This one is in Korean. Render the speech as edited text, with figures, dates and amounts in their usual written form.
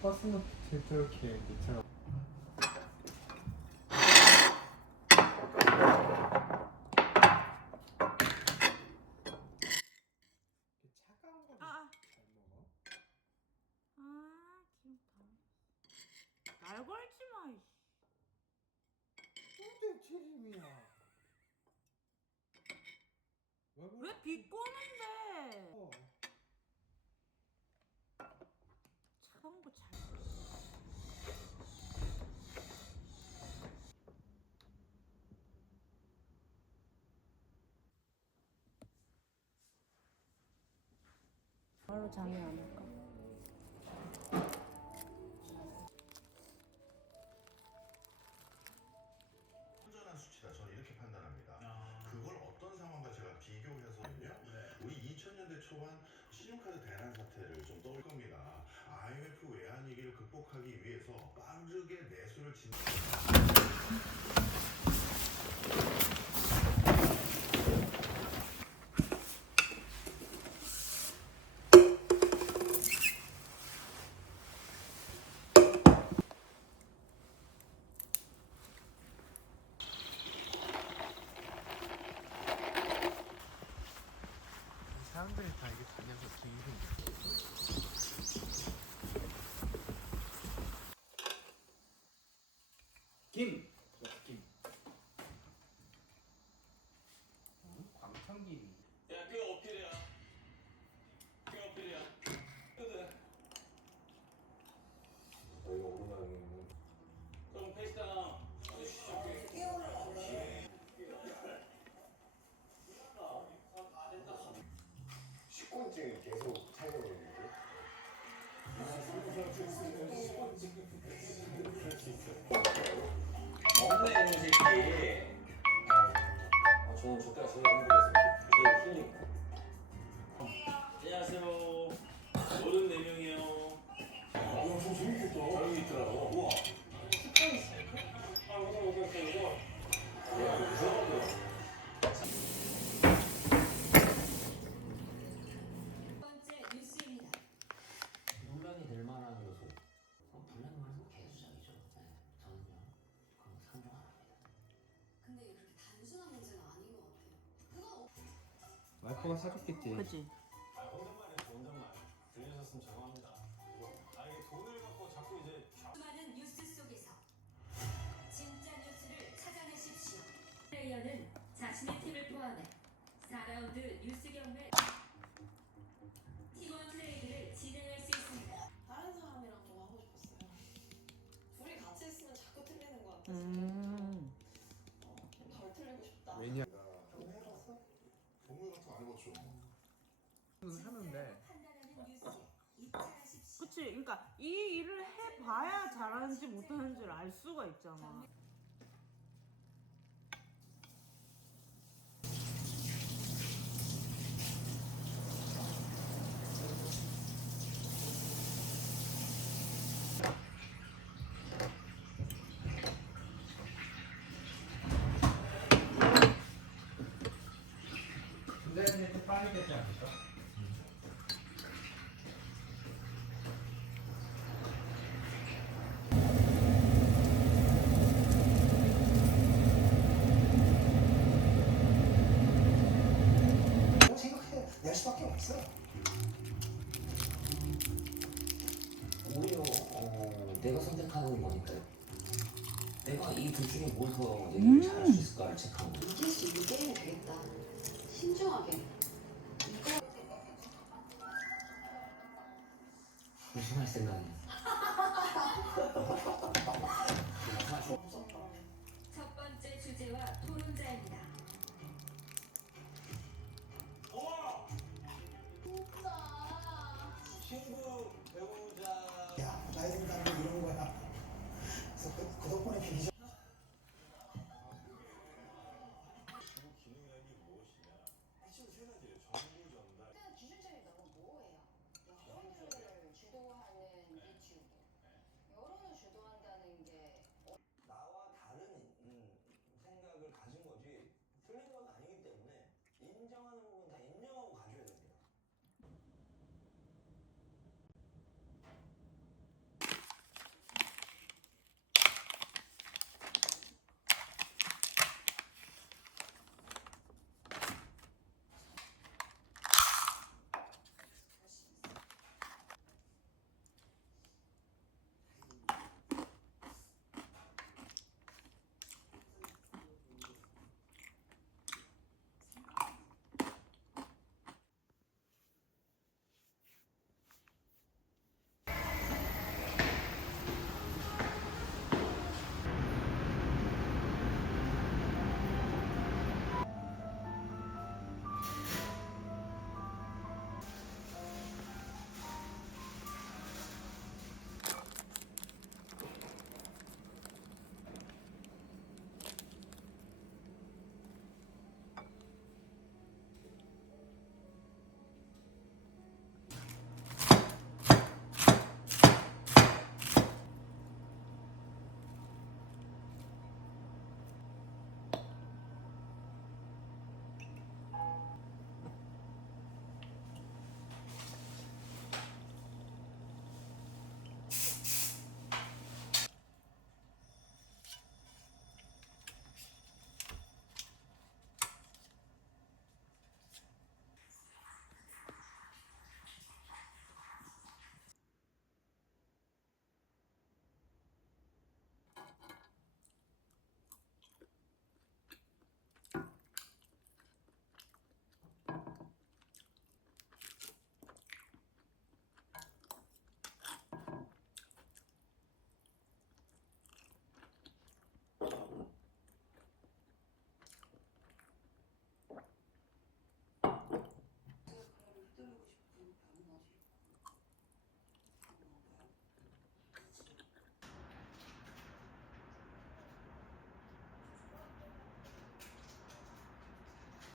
버스는 이렇게 밑으로. 차가운 거 잘 먹어? 아, 기름다. 날 걸지 마. 근데 체림이야. 왜 비꼬는데? 어. 차가운 거 잘. 바로 잠이 안 올까? 안전한 수치다. 저는 이렇게 판단합니다. 그걸 어떤 상황과 제가 비교해서는요. 우리 2000년대 초반 신용카드 대란 사태를 좀 떠올 겁니다. IMF 외환 위기를 극복하기 위해서 빠르게 내수를 진. 사람들이 다 이게 다녀서 기분이. 김! 김. 광천김. 야, 그거 어필이야. 그거 어필이야. 그래. 저희가 오르막은 그럼 페이스다운. 식곤증이 계속 차이가 있는데. 먹네, 이 새끼. 저는 젓가락 제일 힘들었어요. 제일 힐링. 안녕하세요. 34명이요. 저 재밌겠다. 여기 있더라고. 우와. 번째 뉴스입니다. 논란이 될 만한 요소. 분량이 말해서 개수작이죠. 네, 저는요 그런 거 상종 안 합니다. 근데 이게 그렇게 단순한 문제는 아닌 것 같아요. 그거 와이프가 사줬겠지. 그지? 혼잣말이 혼잣말. 들으셨으면 죄송합니다. 이게 돈을 갖고 자꾸 이제 수많은 뉴스 속에서 진짜 뉴스를 찾아내십시오. 플레이어는 자신의 팀을 포함해 4라운드 뉴스 경매 팀원 트레이드를 진행할 수 있습니다. 다른 사람이랑 좀 하고 싶었어요. 둘이 같이 있으면 자꾸 틀리는 것 같아서 음. 좀 덜 틀리고 싶다. 왜냐? 좀 해봤어? 동물 같은 거 안 해봤죠. 하는데. 판단하는 뉴스 입찰하십시오. 그치? 그러니까 이 일을 해봐야 잘하는지 못하는지를 알 수가 있잖아. 근데 이제 빨리 되지 않을까? 생각해낼 수밖에 없어. 오히려 내가 선택하는 거니까요. 내가 이 둘 중에 뭘 더 얘기를 잘할 수 있을까를 체크하는 거죠. 이길 수 있는 게임이 되겠다. 신중하게. 이거 무슨 할 생각이야?